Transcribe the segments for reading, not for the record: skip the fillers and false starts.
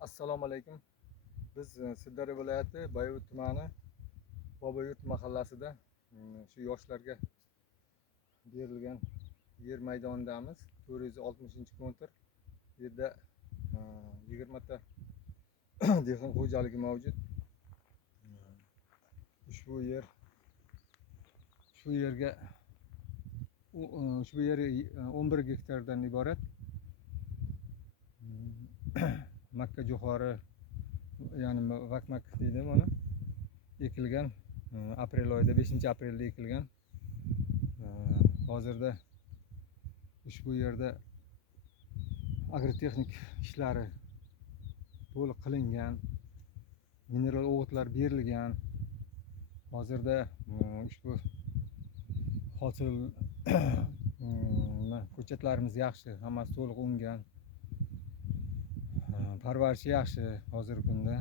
Assalomu alaykum. Biz Sirdaryo viloyati Boyovut tumani Boboyurt mahallasida shu yoshlarga berilgan yer maydonidamiz. 460-kontr. Bu yerda 20 ta dehqon xo'jaligi mavjud. Ushbu yer ushbu yer 11 gektardan iborat. Makka jo'xori, ya'ni vakmak deydi buni. Ekilgan aprel oyida 5-aprelda ekilgan. Hozirda ushbu yerda agrotexnik ishlari to'liq qilingan, mineral o'g'itlar berilgan. Hozirda ushbu hosil ko'chatlarimiz yaxshi, hammasi to'liq ungan. Parvarishi yaxshi hozirgi kunda.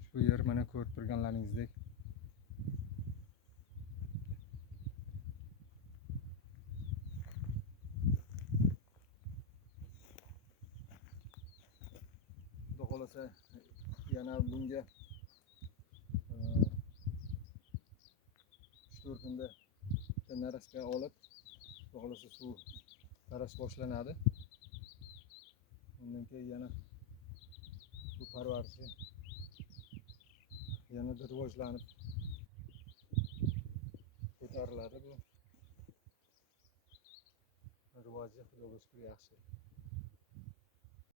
Ushbu yer mana ko'rib turganlaringizdek Xudo xolasa yana bunga 3-4 kunda bitta narasga olib, Xudo xolasa suv tarash boshlanadi. Undan keyin yana bu parvarishi yanada rivojlanib ko'tariladi. Bu rivoji Xudoga shukr yaxshi.